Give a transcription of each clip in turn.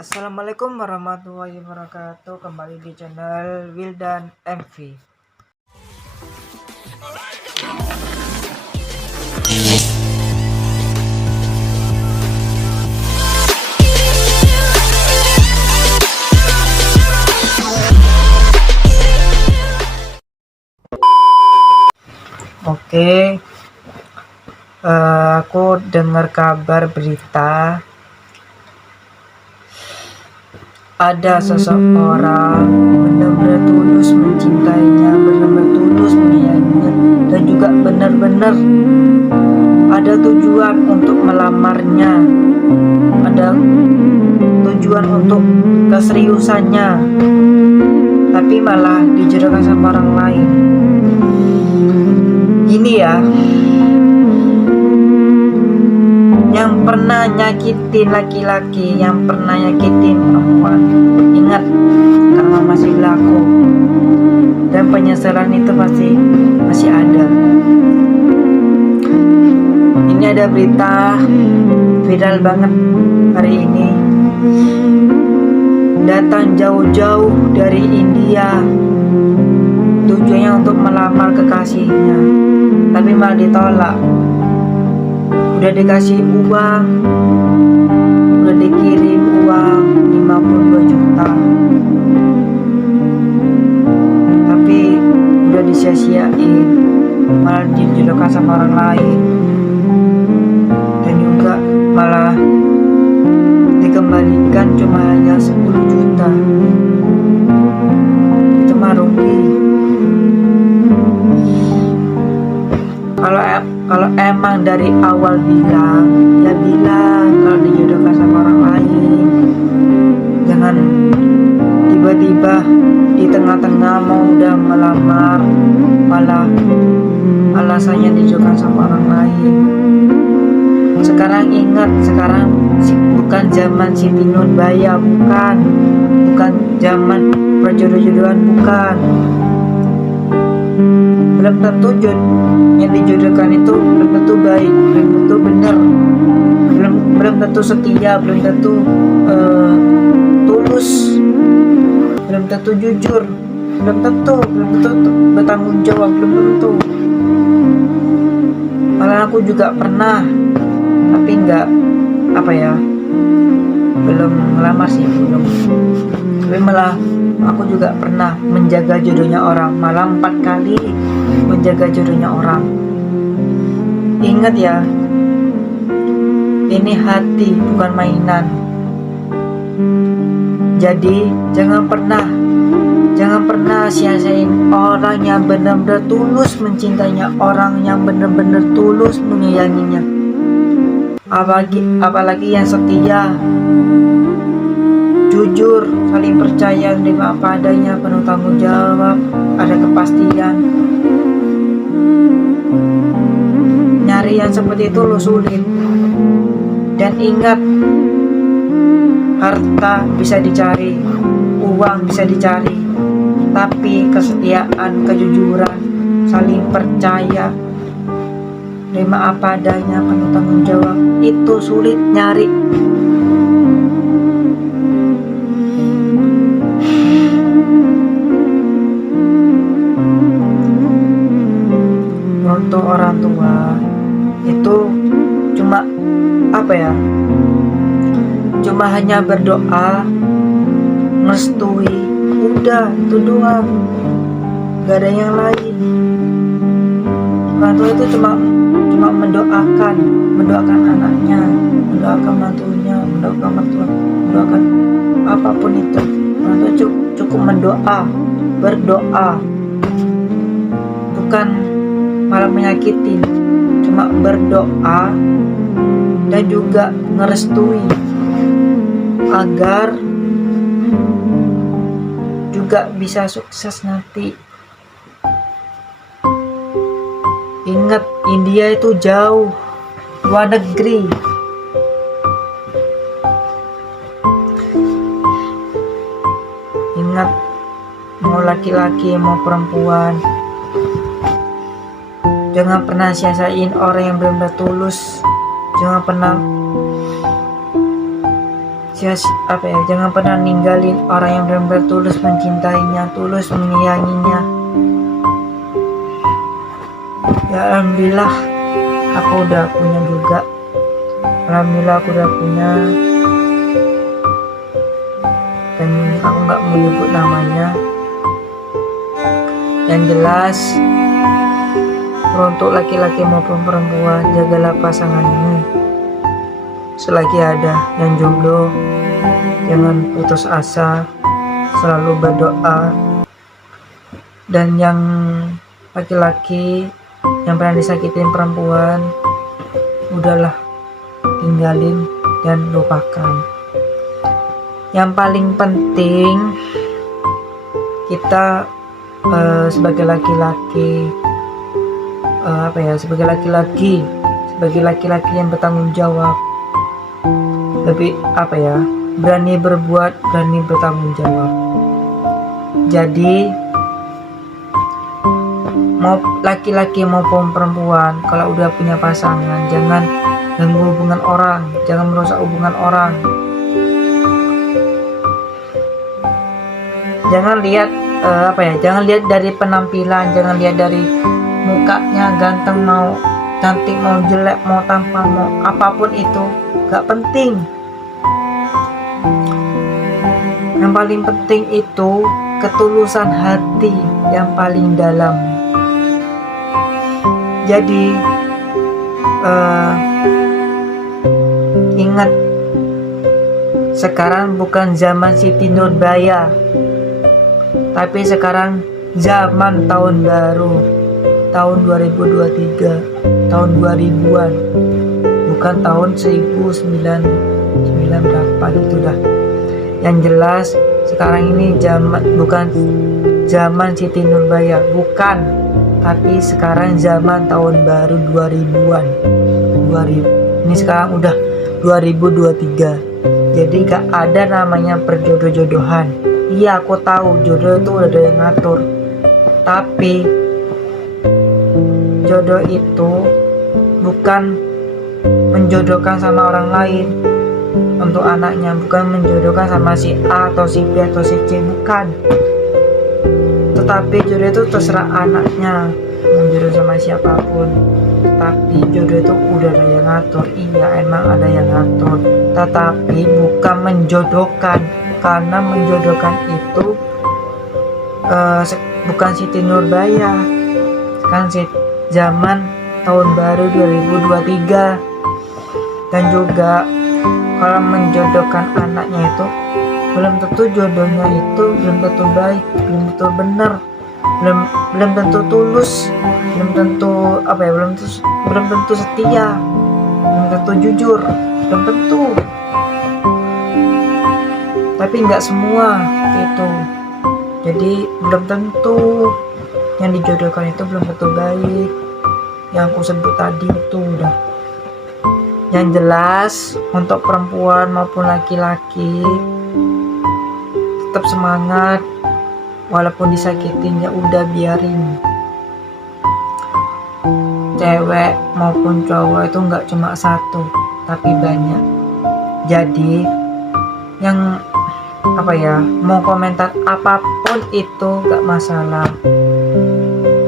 Assalamualaikum warahmatullahi wabarakatuh. Kembali di channel Wildan MV. Oke, aku dengar kabar berita ada seseorang benar-benar tulus mencintainya, benar-benar tulus menyayanginya, dan juga benar-benar ada tujuan untuk melamarnya, ada tujuan untuk keseriusannya, tapi malah dijodohkan sama orang lain. Ini ya, yang pernah nyakitin laki-laki, yang pernah nyakitin perempuan, ingat, karena masih berlaku, dan penyesalan itu masih ada. Ini ada berita viral banget hari ini, datang jauh-jauh dari India, tujuannya untuk melamar kekasihnya, tapi malah ditolak. Udah dikasih uang, udah dikirim uang 52 juta, tapi udah disia-siain, malah dijodohkan sama orang lain, dan juga malah dikembalikan cuma hanya 10 juta. Itu mah rugi. Kalau emang dari awal bilang kalau dijodohkan sama orang lain, jangan tiba-tiba di tengah-tengah mau udah melamar malah alasannya dijodohkan sama orang lain. Sekarang ingat, sekarang bukan zaman Siti Nurbaya, bukan zaman perjodoh-jodohan, bukan. Belum tentu yang dijodohkan itu belum tentu baik, belum tentu benar, belum tentu setia, belum tentu tulus, belum tentu jujur, belum tentu bertanggung jawab, belum tentu. Malah aku juga pernah, tapi belum ngelamar sih, tapi malah aku juga pernah menjaga jodohnya orang, malah 4 kali menjaga jodohnya orang. Ingat ya, ini hati bukan mainan. Jadi jangan pernah sia-siain orang yang benar-benar tulus mencintainya, orang yang benar-benar tulus menyayanginya. Apalagi yang setia, jujur, saling percaya, menerima apa adanya, penuh tanggung jawab, ada kepastian. Nyari yang seperti itu lo sulit. Dan ingat, harta bisa dicari, uang bisa dicari, tapi kesetiaan, kejujuran, saling percaya, menerima apa adanya, penuh tanggung jawab, itu sulit nyari. Untuk orang tua itu cuma hanya berdoa, merestui, udah itu doang, gak ada yang lain. Orang tua itu cuma mendoakan anaknya, mendoakan mantunya, mendoakan mertua, mendoakan apapun itu. Orang tua cukup berdoa, bukan malah menyakitin, cuma berdoa dan juga ngerestui agar juga bisa sukses nanti. Ingat, India itu jauh, luar negeri. Ingat, mau laki-laki mau perempuan, jangan pernah sia-siain orang yang benar-benar tulus. Jangan pernah jangan pernah ninggalin orang yang benar-benar tulus mencintainya, tulus menyayanginya. Ya alhamdulillah aku udah punya juga. Alhamdulillah aku udah punya, dan aku nggak mau nyebut namanya. Yang jelas, untuk laki-laki maupun perempuan, jagalah pasanganmu selagi ada. Yang jomblo, jangan putus asa, selalu berdoa. Dan yang laki-laki yang pernah disakitin perempuan, udahlah, tinggalin dan lupakan. Yang paling penting, kita sebagai laki-laki sebagai laki-laki yang bertanggung jawab, lebih berani berbuat, berani bertanggung jawab. Jadi mau laki-laki maupun perempuan, kalau udah punya pasangan, jangan ganggu hubungan orang, jangan merusak hubungan orang. Jangan lihat jangan lihat dari penampilan, jangan lihat dari mukanya ganteng, mau cantik, mau jelek, mau tampan, mau apapun itu gak penting. Yang paling penting itu ketulusan hati yang paling dalam. Jadi ingat, sekarang bukan zaman Siti Nurbaya, tapi sekarang zaman tahun baru, tahun 2023, tahun 2000-an, bukan tahun 1999 berapa gitu dah. Yang jelas sekarang ini bukan zaman Siti Nurbaya, bukan, tapi sekarang zaman tahun baru 2000-an. Ini sekarang udah 2023. Jadi gak ada namanya perjodoh-jodohan. Iya, aku tahu jodoh itu udah ada yang ngatur, tapi jodoh itu bukan menjodohkan sama orang lain untuk anaknya, bukan menjodohkan sama si A atau si B atau si C, bukan. Tetapi jodoh itu terserah anaknya mau jodoh sama siapapun. Tapi jodoh itu udah ada yang ngatur. Iya, emang ada yang ngatur, tetapi bukan menjodohkan. Karena menjodohkan itu bukan Siti Nurbaya, kan zaman tahun baru 2023. Dan juga kalau menjodohkan anaknya itu belum tentu jodohnya itu belum tentu baik, belum tentu benar, belum tentu tulus, belum tentu belum tentu setia, belum tentu jujur, belum tentu. Tapi nggak semua gitu. Jadi belum tentu yang dijodohkan itu belum tentu baik. Yang aku sebut tadi itu udah. Yang jelas untuk perempuan maupun laki-laki, tetap semangat, walaupun disakitin ya udah, biarin. Cewek maupun cowok itu nggak cuma satu, tapi banyak. Jadi yang mau komentar apapun itu gak masalah.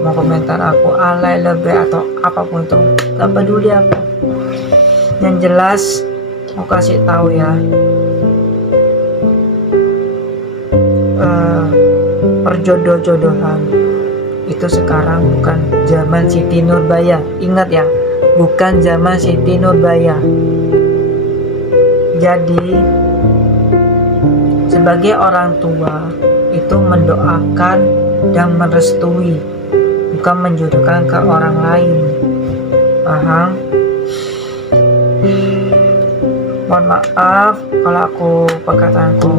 Mau komentar aku alay, lebay atau apapun itu gak peduli aku. Yang jelas mau kasih tahu ya, perjodoh-jodohan itu sekarang bukan zaman Siti Nurbaya. Ingat ya, bukan zaman Siti Nurbaya. Jadi sebagai orang tua itu mendoakan dan merestui, bukan menjodohkan ke orang lain. Paham? Mohon maaf kalau perkataanku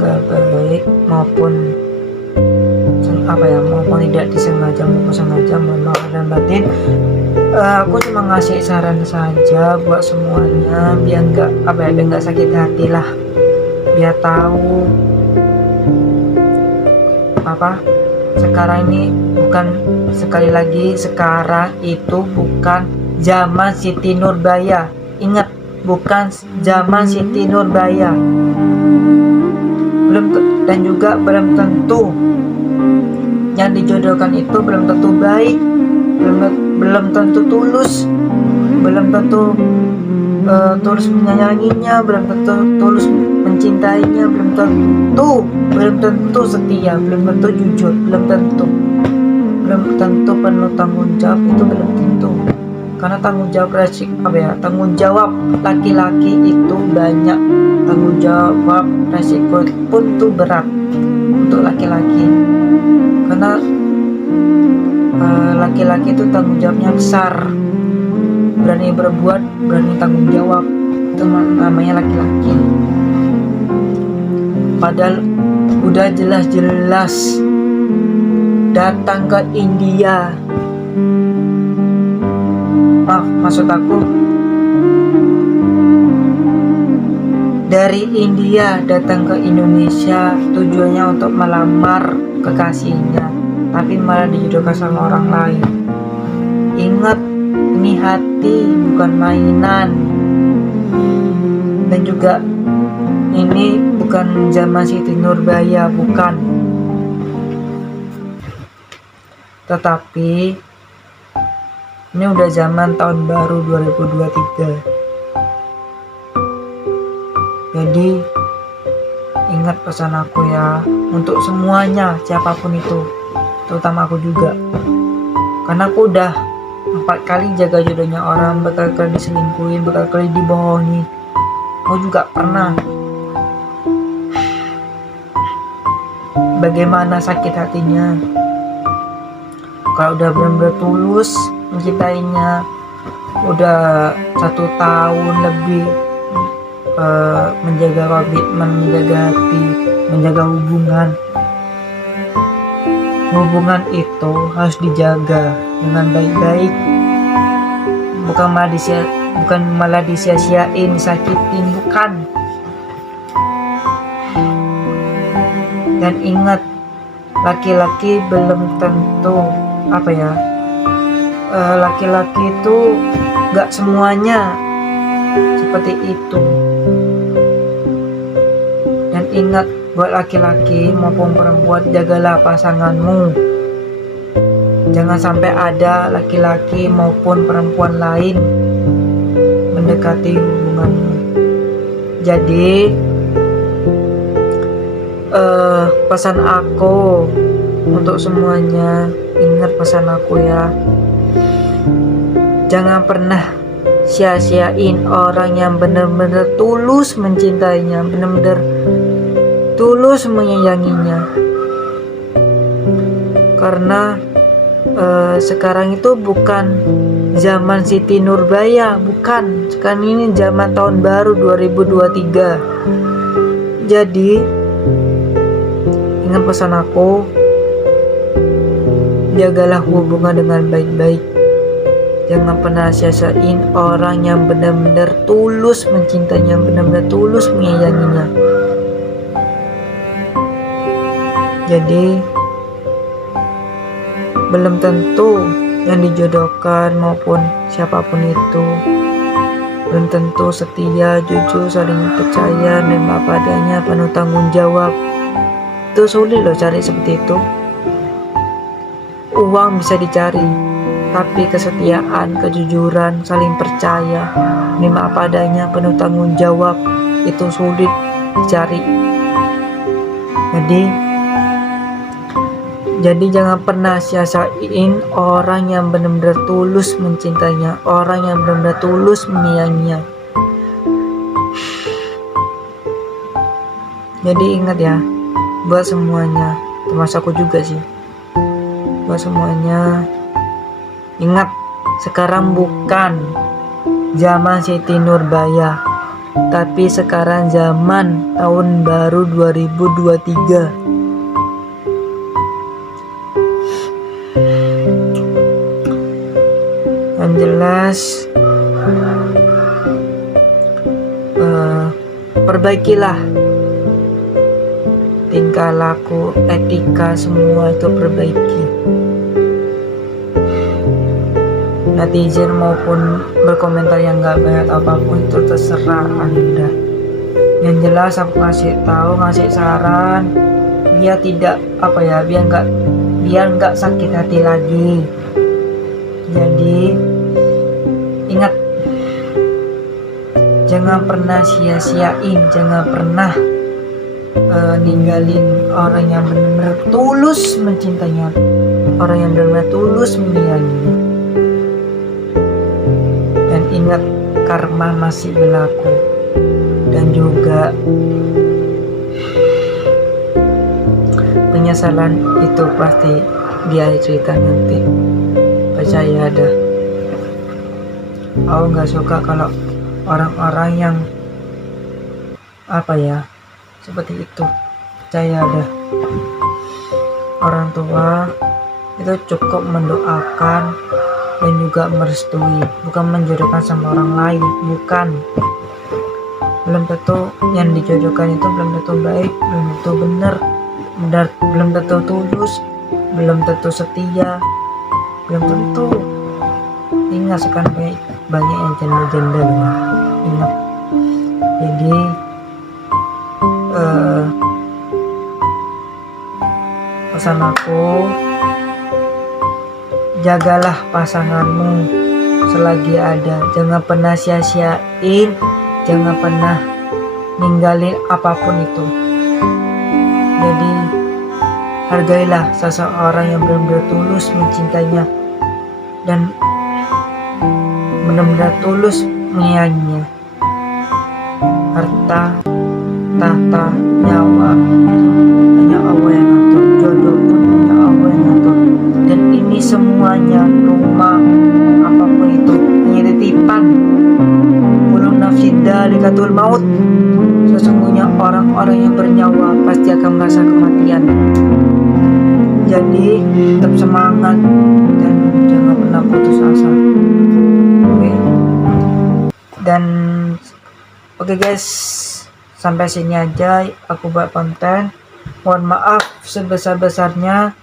gak baik maupun tidak disengaja maupun sengaja, mohon maaf dan batin. Aku cuma ngasih saran saja buat semuanya, biar nggak sakit hati lah, biar tahu sekarang ini bukan, sekali lagi, sekarang itu bukan zaman Siti Nurbaya. Ingat, bukan zaman Siti Nurbaya. Dan juga belum tentu yang dijodohkan itu belum tentu baik, belum tentu tulus, belum tentu tulus menyayanginya, belum tentu tulus mencintainya, belum tentu setia, belum tentu jujur, belum tentu penuh tanggung jawab, itu belum tentu. Karena tanggung jawab laki-laki itu banyak, tanggung jawab resiko pun tuh berat untuk laki-laki. Karena laki-laki itu tanggung jawabnya besar, berani berbuat, berani tanggung jawab, itu namanya laki-laki. Padahal udah jelas-jelas datang ke India, maksud aku dari India datang ke Indonesia tujuannya untuk melamar kekasihnya, tapi malah dijodohkan sama orang lain. Ingat, ini hati bukan mainan. Dan juga ini bukan zaman Siti Nurbaya, bukan. Tetapi ini udah zaman tahun baru 2023. Jadi ingat pesan aku ya, untuk semuanya, siapapun itu, terutama aku juga. Karena aku udah 4 kali jaga jodohnya orang, berkali-kali diselingkuhin, berkali-kali dibohongi. Aku juga pernah. Bagaimana sakit hatinya kalau udah benar-benar tulus mencintainya, udah 1 tahun lebih menjaga komitmen, menjaga hati, menjaga hubungan itu harus dijaga dengan baik-baik, bukan malah disia-siain, disakitin, bukan. Dan ingat, laki-laki belum tentu laki-laki itu gak semuanya seperti itu. Dan ingat, buat laki-laki maupun perempuan, jagalah pasanganmu. Jangan sampai ada laki-laki maupun perempuan lain mendekati hubunganmu. Jadi pesan aku untuk semuanya, ingat pesan aku ya, jangan pernah sia-siain orang yang benar-benar tulus mencintainya, benar-benar tulus menyayanginya. Karena sekarang itu bukan zaman Siti Nurbaya, bukan. Sekarang ini zaman tahun baru 2023. Jadi ingat pesan aku, jagalah hubungan dengan baik-baik. Jangan pernah sia-siain orang yang benar-benar tulus mencintainya, benar-benar tulus menyayanginya. Jadi belum tentu yang dijodohkan maupun siapapun itu belum tentu setia, jujur, saling percaya, menerima padanya, penuh tanggung jawab. Itu sulit loh cari seperti itu. Uang bisa dicari, tapi kesetiaan, kejujuran, saling percaya, menerima apa adanya, penuh tanggung jawab, itu sulit dicari. Jadi jangan pernah sia-siain orang yang benar-benar tulus mencintainya, orang yang benar-benar tulus menyayanginya. Jadi ingat ya, buat semuanya, termasuk aku juga sih, buat semuanya, ingat, sekarang bukan zaman Siti Nurbaya, tapi sekarang zaman tahun baru 2023. Yang jelas, perbaikilah tingkah laku, etika, semua itu perbaiki. netizen maupun berkomentar yang nggak baik apapun itu terserah Anda. Yang jelas aku ngasih saran biar tidak biar nggak sakit hati lagi. Jadi ingat, jangan pernah sia-siain, jangan pernah ninggalin orang yang benar-benar tulus mencintainya, orang yang benar-benar tulus menyayangi. Dan ingat, karma masih berlaku. Dan juga penyesalan itu pasti di akhir cerita nanti, percaya dah. Aku nggak suka kalau orang-orang yang seperti itu. Percaya dah, orang tua itu cukup mendoakan dan juga merestui, bukan menjodohkan sama orang lain. Bukan, belum tentu yang dijodohkan itu belum tentu baik, belum tentu benar, belum tentu tulus, belum tentu setia, belum tentu. Ingat, sekarang banyak yang janda-janda. Ingat. Jadi pesan aku, jagalah pasanganmu selagi ada. Jangan pernah sia-siain, jangan pernah ninggalin apapun itu. Jadi hargailah seseorang yang benar-benar tulus mencintainya dan benar-benar tulus menyayanginya. Harta, tahta, nyawa hanya Allah yang ngatur, jodoh pun hanya Allah yang ngatur. Dan ini semuanya, rumah, apapun itu, hanya titipan. Kullu nafsin dzalikatul maut. Sesungguhnya orang-orang yang bernyawa pasti akan merasa kematian. Jadi tetap semangat dan jangan pernah putus asa. Oke guys, sampai sini aja aku buat konten. Mohon maaf sebesar-besarnya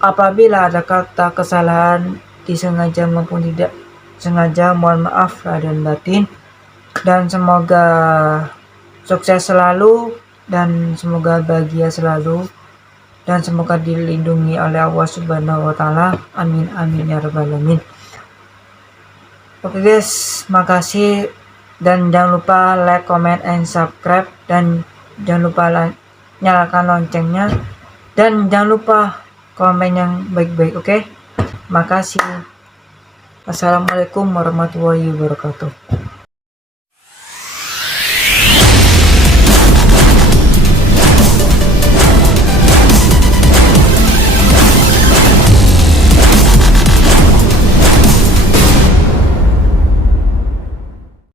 apabila ada kata kesalahan disengaja maupun tidak sengaja. Mohon maaf lahir dan batin, dan semoga sukses selalu dan semoga bahagia selalu dan semoga dilindungi oleh Allah Subhanahu wa taala. Amin amin ya rabbal alamin. Oke guys, makasih, dan jangan lupa like, comment, and subscribe, dan jangan lupa nyalakan loncengnya, dan jangan lupa komen yang baik-baik. Oke? Makasih. Assalamualaikum warahmatullahi wabarakatuh.